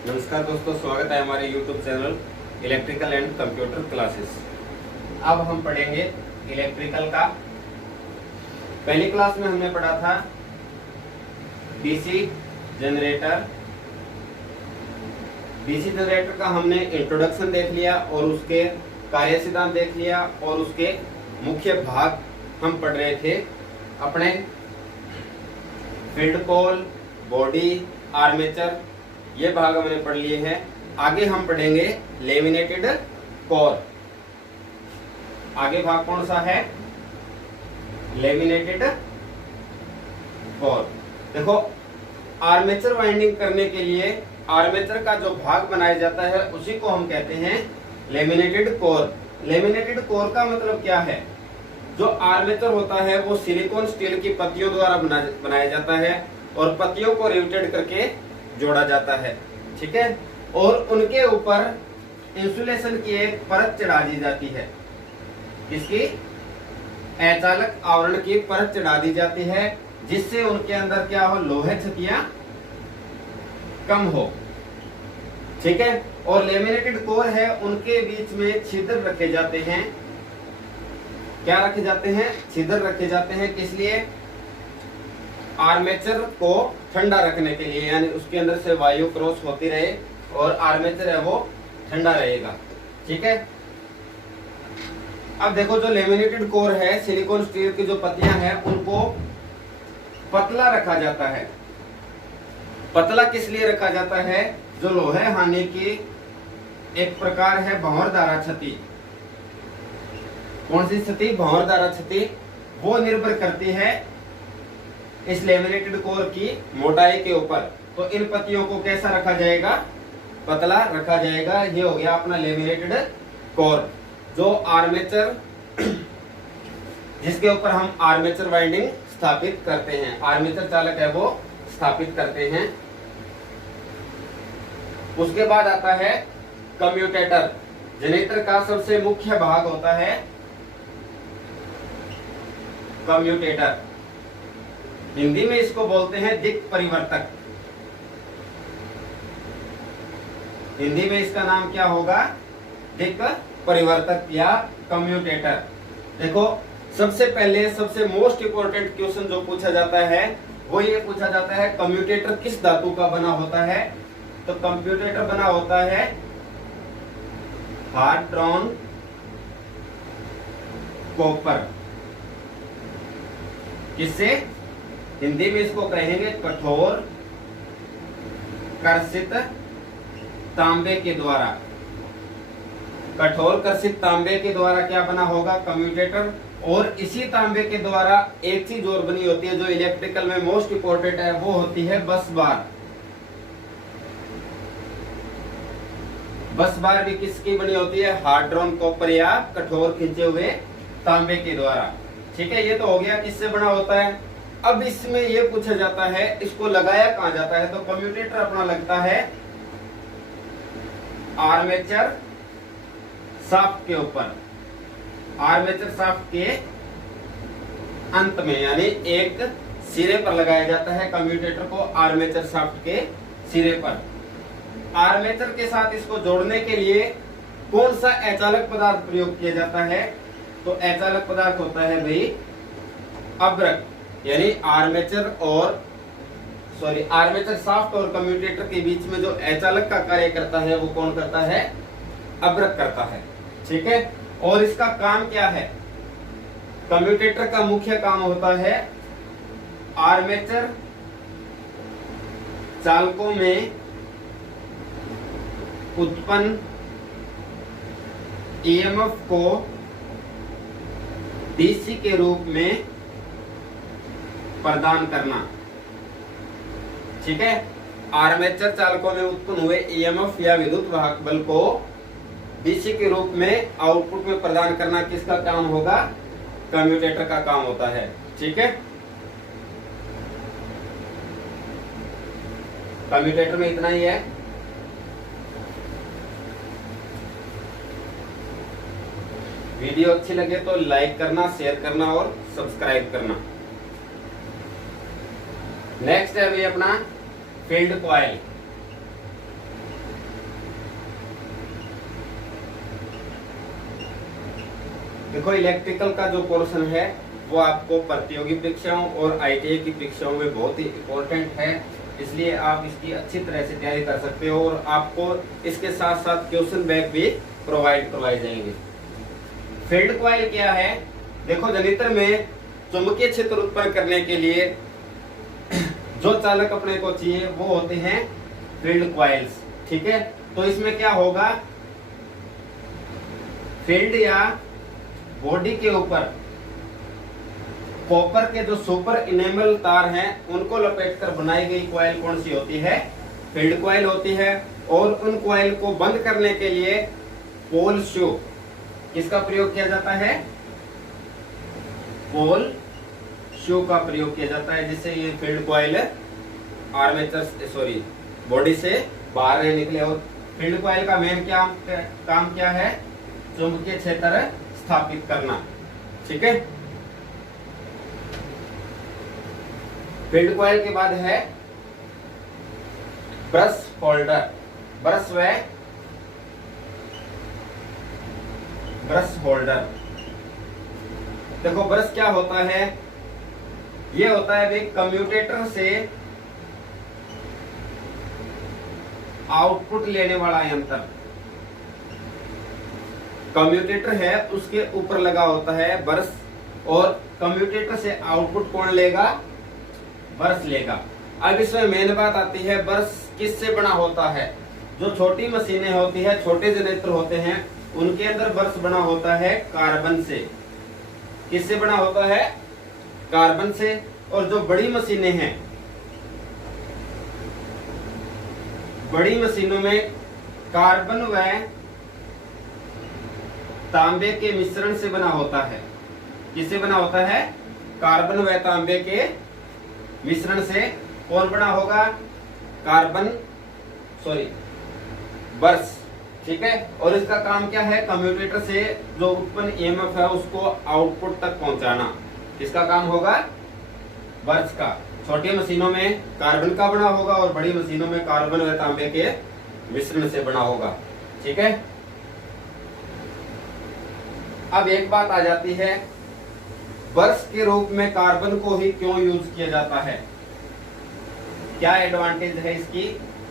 नमस्कार दोस्तों, स्वागत है हमारे YouTube channel electrical and computer classes. अब हम पढ़ेंगे इलेक्ट्रिकल का। पहली क्लास में हमने पढ़ा था डीसी जनरेटर। डीसी जनरेटर का हमने इंट्रोडक्शन देख लिया और उसके कार्य सिद्धांत देख लिया और उसके मुख्य भाग हम पढ़ रहे थे अपने फील्ड कॉइल, बॉडी, आर्मेचर, ये भाग हमने पढ़ लिए हैं। आगे हम पढ़ेंगे लेमिनेटेड कोर। आगे भाग कौन सा है? Laminated core. देखो, आर्मेचर वाइंडिंग करने के लिए आर्मेचर का जो भाग बनाया जाता है उसी को हम कहते हैं लेमिनेटेड कोर। लेमिनेटेड कोर का मतलब क्या है? जो आर्मेचर होता है वो सिलिकॉन स्टील की पत्तियों द्वारा बनाया जाता है और पत्तियों को रिवेटेड करके जोड़ा जाता है, ठीक है। और उनके ऊपर इंसुलेशन की एक परत चढ़ा दी जाती है। इसकी अचालक आवरण की परत चढ़ा दी जाती है जिससे उनके अंदर क्या हो, लोहे क्षतियां कम हो, ठीक है। और लेमिनेटेड कोर है, उनके बीच में छिद्र रखे जाते हैं। क्या रखे जाते हैं? छिद्र रखे जाते हैं। किस लिए? आर्मेचर को ठंडा रखने के लिए, यानी उसके अंदर से वायु क्रॉस होती रहे और आर्मेचर है वो ठंडा रहेगा, ठीक है। अब देखो, जो लेमिनेटेड कोर है, सिलिकॉन स्टील की जो पत्तियां हैं उनको पतला रखा जाता है। पतला किस लिए रखा जाता है? जो लोहे हानि की एक प्रकार है भंवरधारा क्षति। कौन सी क्षति? भंवरधारा क्षति। वो निर्भर करती है इस लेमिनेटेड कोर की मोटाई के ऊपर। तो इन पत्तियों को कैसा रखा जाएगा? पतला रखा जाएगा। ये हो गया अपना लेमिनेटेड कोर। जो आर्मेचर, जिसके ऊपर हम आर्मेचर वाइंडिंग स्थापित करते हैं, आर्मेचर चालक है वो स्थापित करते हैं। उसके बाद आता है कम्यूटेटर। जनरेटर का सबसे मुख्य भाग होता है कम्यूटेटर। हिंदी में इसको बोलते हैं दिक् परिवर्तक। हिंदी में इसका नाम क्या होगा? दिक् परिवर्तक या कम्यूटेटर। देखो, सबसे पहले सबसे मोस्ट इंपोर्टेंट क्वेश्चन जो पूछा जाता है वो ये पूछा जाता है, कम्यूटेटर किस धातु का बना होता है? तो कम्यूटेटर बना होता है हार्ड ड्रॉन कॉपर। किससे? हिंदी में इसको कहेंगे कठोर कर्षित तांबे के द्वारा। कठोर कर्षित तांबे के द्वारा क्या बना होगा? कम्यूटेटर। और इसी तांबे के द्वारा एक चीज और बनी होती है जो इलेक्ट्रिकल में मोस्ट इंपोर्टेंट है, वो होती है बस बार। बस बार भी किसकी बनी होती है? हार्ड ड्रॉन कॉपर या कठोर खींचे हुए तांबे के द्वारा, ठीक है। ये तो हो गया किससे बना होता है। अब इसमें ये पूछा जाता है इसको लगाया कहां जाता है? तो कम्यूटेटर अपना लगता है आर्मेचर शाफ्ट के ऊपर। आर्मेचर शाफ्ट के अंत में, यानी एक सिरे पर लगाया जाता है कम्यूटेटर को, आर्मेचर शाफ्ट के सिरे पर। आर्मेचर के साथ इसको जोड़ने के लिए कौन सा अचालक पदार्थ प्रयोग किया जाता है? तो अचालक पदार्थ होता है भाई अब्रक। यानी आर्मेचर शाफ्ट और कम्यूटेटर के बीच में जो अचालक का कार्य करता है वो कौन करता है? अब्रक करता है, ठीक है। और इसका काम क्या है? कम्यूटेटर का मुख्य काम होता है आर्मेचर चालकों में उत्पन्न ईएमएफ को डीसी के रूप में प्रदान करना, ठीक है। आर्मेचर चालकों में उत्पन्न हुए ईएमएफ या विद्युत वाहक बल को डीसी के रूप में आउटपुट में प्रदान करना किसका काम होगा? कम्यूटेटर का काम होता है, ठीक है। कम्यूटेटर में इतना ही है। वीडियो अच्छी लगे तो लाइक करना, शेयर करना और सब्सक्राइब करना। नेक्स्ट है अभी अपना फील्ड कॉइल। देखो इलेक्ट्रिकल का जो पोर्शन है वो आपको प्रतियोगी परीक्षाओं और आईटीआई की परीक्षाओं में बहुत ही इम्पोर्टेंट है, इसलिए आप इसकी अच्छी तरह से तैयारी कर सकते हो और आपको इसके साथ साथ क्वेश्चन बैंक भी प्रोवाइड करवाए जाएंगे। फील्ड कॉइल क्या है? देखो जनरेटर में चुंबकीय क्षेत्र उत्पन्न करने के लिए जो चालक अपने को चाहिए वो होते हैं फील्ड कॉइल्स, ठीक है। तो इसमें क्या होगा, फील्ड या बॉडी के ऊपर कॉपर के जो सुपर इनेमल तार हैं उनको लपेटकर बनाई गई कॉइल कौन सी होती है? फील्ड कॉइल होती है। और उन कॉइल को बंद करने के लिए पोल शू किसका प्रयोग किया जाता है? पोल शू का प्रयोग किया जाता है, जिससे ये फील्ड कॉइल बॉडी से बाहर नहीं निकले। और फील्ड कॉइल का मेन काम क्या है? चुंबकीय क्षेत्र स्थापित करना, ठीक है। फील्ड कॉइल के बाद है ब्रश होल्डर। Brush holder. देखो ब्रश क्या होता है? ये होता है भाई कम्यूटेटर से आउटपुट लेने वाला यंत्र। कम्यूटेटर है उसके ऊपर लगा होता है ब्रश, और कम्यूटेटर से आउटपुट कौन लेगा? ब्रश लेगा। अब इसमें मेन बात आती है, ब्रश किससे बना होता है? जो छोटी मशीनें होती है, छोटे जनरेटर होते हैं, उनके अंदर ब्रश बना होता है कार्बन से। किससे बना होता है? कार्बन से। और जो बड़ी मशीनें हैं, बड़ी मशीनों में कार्बन व तांबे के मिश्रण से बना होता है। किससे बना होता है? कार्बन व तांबे के मिश्रण से। कौन बना होगा? ब्रश, ठीक है। और इसका काम क्या है? कम्यूटेटर से जो उत्पन्न ईएमएफ है उसको आउटपुट तक पहुंचाना। किसका काम होगा? ब्रश का। छोटी मशीनों में कार्बन का बना होगा और बड़ी मशीनों में कार्बन व तांबे के मिश्रण से बना होगा, ठीक है। अब एक बात आ जाती है, ब्रश के रूप में कार्बन को ही क्यों यूज किया जाता है? क्या एडवांटेज है इसकी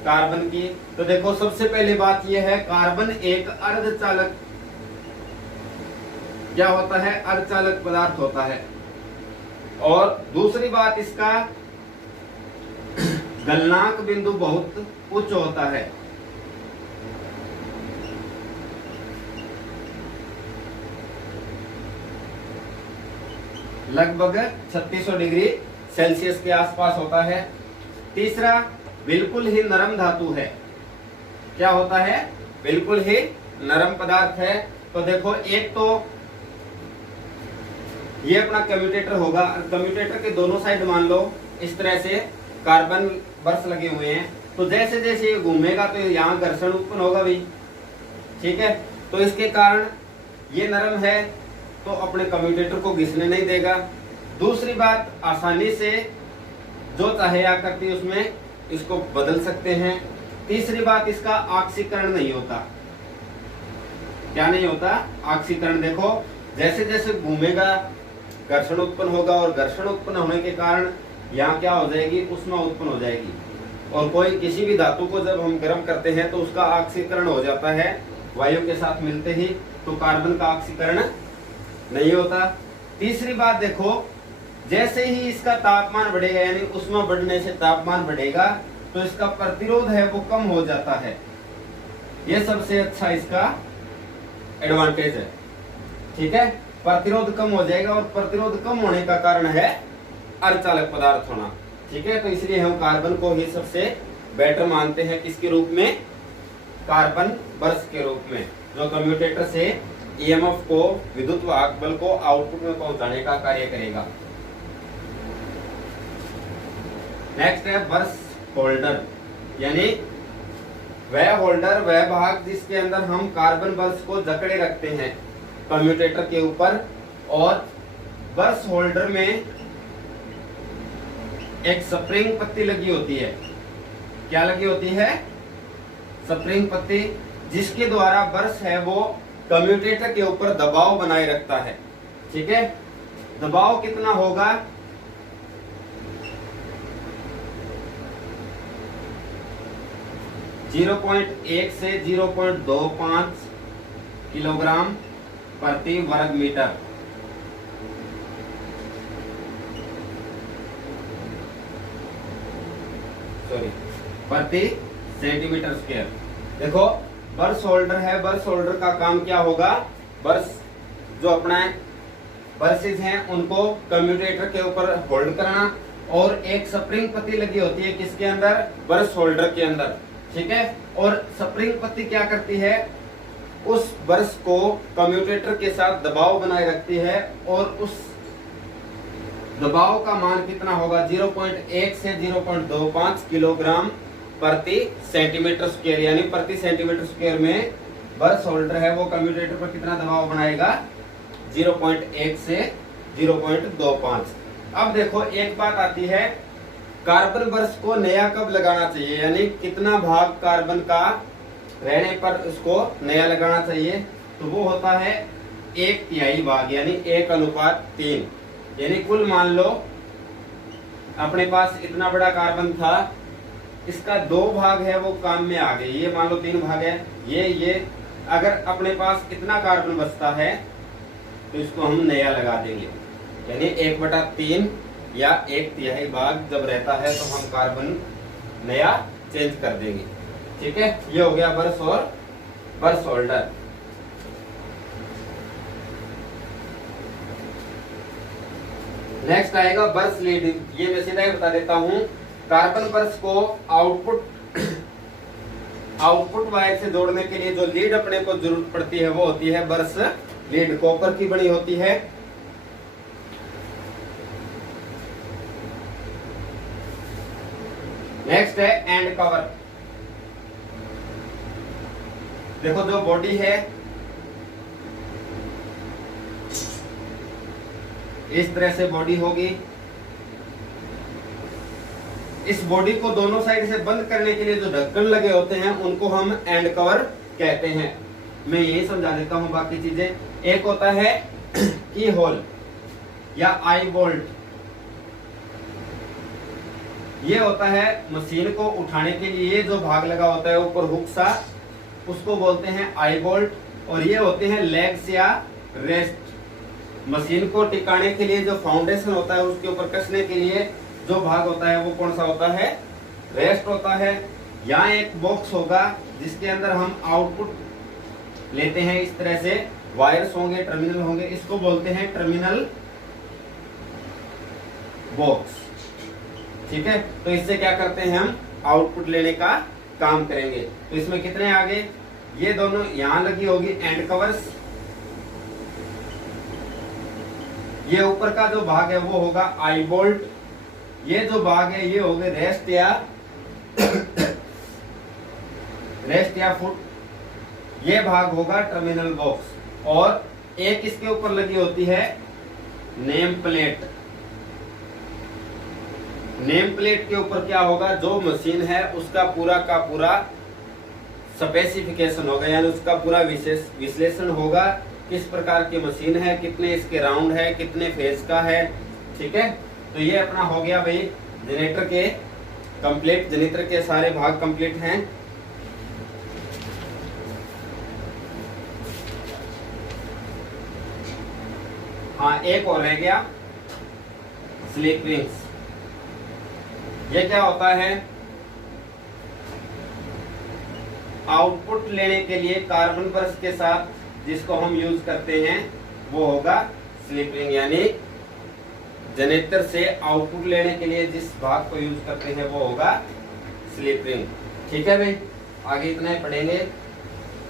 कार्बन की? तो देखो सबसे पहली बात यह है, कार्बन एक अर्धचालक क्या होता है? अर्धचालक पदार्थ होता है। और दूसरी बात, इसका गलनांक बिंदु बहुत उच्च होता है। लगभग 3600 डिग्री सेल्सियस के आसपास होता है। तीसरा, बिल्कुल ही नरम धातु है। क्या होता है? बिल्कुल ही नरम पदार्थ है। तो देखो, एक तो ये अपना कम्यूटेटर होगा, कम्यूटेटर के दोनों साइड मान लो इस तरह से कार्बन ब्रश लगे हुए हैं, तो जैसे जैसे ये घूमेगा तो यहाँ घर्षण उत्पन्न होगा भी, ठीक है। तो इसके कारण ये नरम है तो अपने कम्यूटेटर को घिसने नहीं देगा। दूसरी बात, आसानी से जो चाहे आकृति उसमें इसको बदल सकते हैं। तीसरी बात, इसका ऑक्सीकरण नहीं होता। क्या नहीं होता? ऑक्सीकरण। देखो जैसे जैसे घूमेगा घर्षण उत्पन्न होगा, और घर्षण उत्पन्न होने के कारण यहाँ क्या हो जाएगी? ऊष्मा उत्पन्न हो जाएगी। और कोई किसी भी धातु को जब हम गर्म करते हैं तो उसका ऑक्सीकरण हो जाता है वायु के साथ मिलते ही, तो कार्बन का ऑक्सीकरण नहीं होता। तीसरी बात देखो, जैसे ही इसका तापमान बढ़ेगा, यानी ऊष्मा बढ़ने से तापमान बढ़ेगा, तो इसका प्रतिरोध है वो कम हो जाता है। ये सबसे अच्छा इसका एडवांटेज है, ठीक है। प्रतिरोध कम हो जाएगा, और प्रतिरोध कम होने का कारण है अर्धचालक पदार्थ होना, ठीक है। तो इसलिए हम कार्बन को ही सबसे बेटर मानते हैं। किसके रूप में? कार्बन ब्रश के रूप में, जो कम्यूटेटर से ईएमएफ को, विद्युत वाहक बल को आउटपुट में पहुंचाने का कार्य करेगा। नेक्स्ट है ब्रश होल्डर, यानी वह होल्डर, वह भाग जिसके अंदर हम कार्बन ब्रश को जकड़े रखते हैं कम्यूटेटर के ऊपर। और ब्रश होल्डर में एक स्प्रिंग पत्ती लगी होती है। क्या लगी होती है? स्प्रिंग पत्ती, जिसके द्वारा ब्रश है वो कम्यूटेटर के ऊपर दबाव बनाए रखता है। ठीक है, दबाव कितना होगा? जीरो पॉइंट 1 से 0.25 किलोग्राम प्रति वर्ग मीटर। सॉरी, प्रति सेंटीमीटर स्क्वायर। देखो बर्स होल्डर है, बर्स होल्डर का काम क्या होगा? बर्स जो अपना बर्सेज हैं उनको कम्यूटेटर के ऊपर होल्ड करना, और एक स्प्रिंग पत्ती लगी होती है किसके अंदर? बर्स होल्डर के अंदर। ठीक है, और स्प्रिंग पत्ती क्या करती है? उस बर्स को कम्यूटेटर के साथ दबाव बनाए रखती है, और उस दबाव का मान कितना होगा? 0.1 से 0.25 किलोग्राम प्रति सेंटीमीटर स्क्वायर, यानी प्रति सेंटीमीटर स्क्वायर में बर्स होल्डर है वो कम्यूटेटर पर कितना दबाव बनाएगा? 0.1 से 0.25। अब देखो एक बात आती है, कार्बन बर्स को नया कब लगाना चाहिए, यानी कितना भाग कार्बन का रहने पर उसको नया लगाना चाहिए? तो वो होता है 1/3 भाग, यानी 1:3। यानी कुल मान लो अपने पास इतना बड़ा कार्बन था, इसका 2 भाग है वो काम में आ गए, ये मान लो 3 भाग है, ये अगर अपने पास इतना कार्बन बचता है तो इसको हम नया लगा देंगे, यानी 1/3 या 1/3 भाग जब रहता है तो हम कार्बन नया चेंज कर देंगे। ठीक है, ये हो गया बर्स और बर्स होल्डर। नेक्स्ट आएगा बर्स लीड। ये मैं सीधा ही बता देता हूं, कार्बन बर्स को आउटपुट वायर से जोड़ने के लिए जो लीड अपने को जरूरत पड़ती है वो होती है बर्स लीड, कॉपर की बनी होती है। नेक्स्ट है एंड कवर। देखो जो बॉडी है इस तरह से बॉडी होगी, इस बॉडी को दोनों साइड से बंद करने के लिए जो ढक्कन लगे होते हैं उनको हम एंड कवर कहते हैं। मैं यही समझा देता हूं बाकी चीजें। एक होता है की होल या आई बोल्ट, ये होता है मशीन को उठाने के लिए जो भाग लगा होता है ऊपर हुक सा, उसको बोलते हैं आई बोल्ट। और ये होते हैं लेग्स या रेस्ट, मशीन को टिकाने के लिए जो फाउंडेशन होता है उसके ऊपर कसने के लिए जो भाग होता है वो कौन सा होता है? रेस्ट होता है। यहाँ एक बॉक्स होगा जिसके अंदर हम आउटपुट लेते हैं, इस तरह से वायर्स होंगे, टर्मिनल होंगे, इसको बोलते हैं टर्मिनल बॉक्स। ठीक है, तो इससे क्या करते हैं हम? आउटपुट लेने का काम करेंगे। तो इसमें कितने आ गए? ये दोनों यहां लगी होगी एंड कवर्स, ये ऊपर का जो भाग है वो होगा आई बोल्ट, ये जो भाग है ये हो गए रेस्ट या फुट, ये भाग होगा टर्मिनल बॉक्स। और एक इसके ऊपर लगी होती है नेम प्लेट। नेम प्लेट के ऊपर क्या होगा? जो मशीन है उसका पूरा का पूरा स्पेसिफिकेशन होगा, यानी उसका पूरा विश्लेषण होगा, किस प्रकार की मशीन है, कितने इसके राउंड है, कितने फेज का है। ठीक है, तो ये अपना हो गया भाई जनरेटर के कंप्लीट, जनरेटर के सारे भाग कंप्लीट हैं। हाँ, एक और रह गया स्लिप रिंग्स। ये क्या होता है? आउटपुट लेने के लिए कार्बन बर्स के साथ जिसको हम यूज करते हैं वो होगा स्लिप रिंग, यानी जनरेटर से आउटपुट लेने के लिए जिस भाग को यूज करते हैं वो होगा स्लिप रिंग। ठीक है भाई, आगे इतना ही पढ़ेंगे।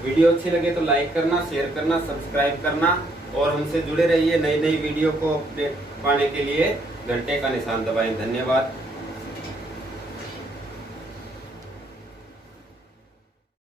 वीडियो अच्छी लगे तो लाइक करना, शेयर करना, सब्सक्राइब करना और हमसे जुड़े रहिए। नई नई वीडियो को अपडेट पाने के लिए घंटे का निशान दबाएं। धन्यवाद।